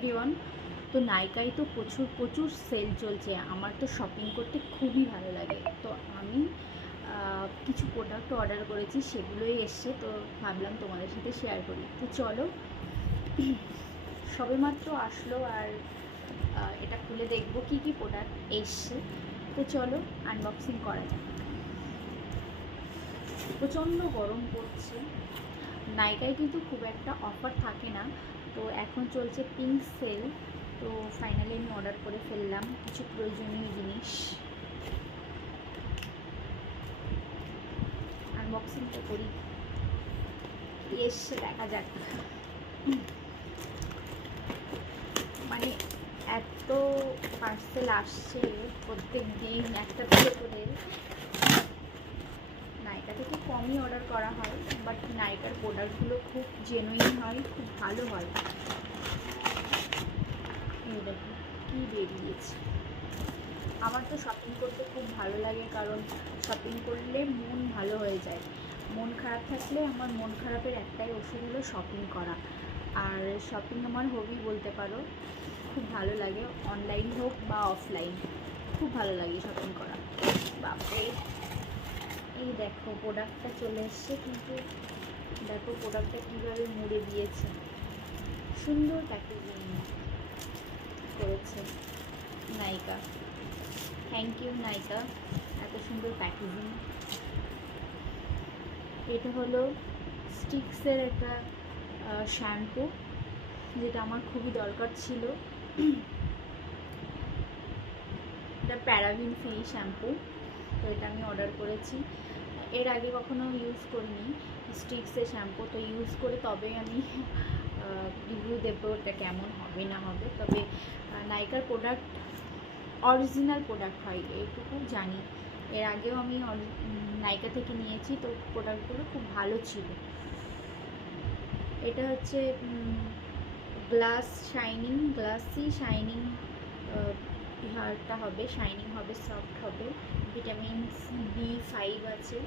Everyone, তো নাইকায় তো প্রচুর প্রচুর সেল চলছে। আমার তো শপিং করতে খুবই ভালো লাগে। তো আমি কিছু প্রোডাক্ট অর্ডার করেছি, সেগুলোই এসছে, তো ভাবলাম তোমাদের সাথে শেয়ার করি। তো চলো, সবেমাত্র আসলো আর এটা খুলে দেখবো কী কী প্রোডাক্ট এসছে। তো চলো আনবক্সিং করা যাক। প্রচণ্ড গরম পড়ছে। নাইকায় কিন্তু খুব একটা অফার থাকে না, তো এখন চলছে পিঙ্ক সেল। তো ফাইনালি আমি অর্ডার করে ফেললাম কিছু প্রয়োজনীয় জিনিস। আনবক্সিংটা করি, এসে দেখা যাক। মানে এত পার্সেল আসছে প্রত্যেক দিন একটা দুটো করে। নাইকা থেকে কমই অর্ডার করা হয়, বাট নাইকার প্রোডাক্টগুলো খুব জেনুইন হয়, খুব ভালো হয়। এই দেখো কী বেরিয়েছে। আমার তো শপিং করতে খুব ভালো লাগে, কারণ শপিং করলে মন ভালো হয়ে যায়। মন খারাপ থাকলে আমার মন খারাপের একটাই ওষুধ হলো শপিং করা। আর শপিং আমার হবি বলতে পারো। খুব ভালো লাগে, অনলাইন হোক বা অফলাইন, খুব ভালো লাগে শপিং করা। বাপরে, এই দেখো প্রোডাক্টটা চলে এসছে, কিন্তু দেখো প্রোডাক্টটা কীভাবে মুড়ে দিয়েছে। সুন্দর প্যাকেজিং করেছে নাইকা। থ্যাংক ইউ নাইকা, এত সুন্দর প্যাকেজিং। এটা হলো স্টিক্সের একটা শ্যাম্পু, যেটা আমার খুবই দরকার ছিল। এটা প্যারাবিন ফ্রি শ্যাম্পু, তো এটা আমি অর্ডার করেছি। এর আগে কখনো ইউজ করিনি স্টিক্সের শ্যাম্পু, তো ইউজ করে তবে আমি রিভিউ দেবো এটা কেমন হবে না হবে। তবে নাইকার প্রোডাক্ট অরিজিনাল প্রোডাক্ট হয় এইটুকু জানি। এর আগেও আমি নাইকা থেকে নিয়েছি, তো প্রোডাক্টগুলো খুব ভালো ছিল। এটা হচ্ছে গ্লাসি শাইনিং হেয়ারটা হবে, শাইনিং হবে, সফট হবে, ভিটামিন B5 আছে,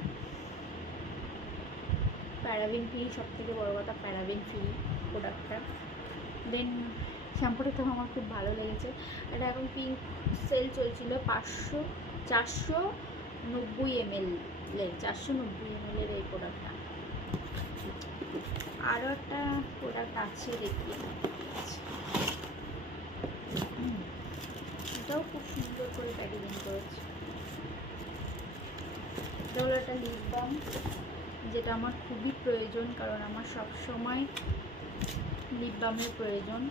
প্যারাবিন ফ্রি, সবথেকে বড় কথা প্যারাবিন ফ্রি প্রোডাক্টটা। দেন শ্যাম্পুটা তো আমার খুব ভালো লেগেছে। এটা এখন পিঙ্ক সেল চলছিল 490 ml এই প্রোডাক্টটা। আরও একটা প্রোডাক্ট আছে, দেখিয়ে এটাও খুব সুন্দর করে প্যাকেজিং করেছে। এটা হলো একটা লিপ বাম, যেটা আমার খুবই প্রয়োজন, কারণ আমার সব সময় লিপ বামের প্রয়োজন।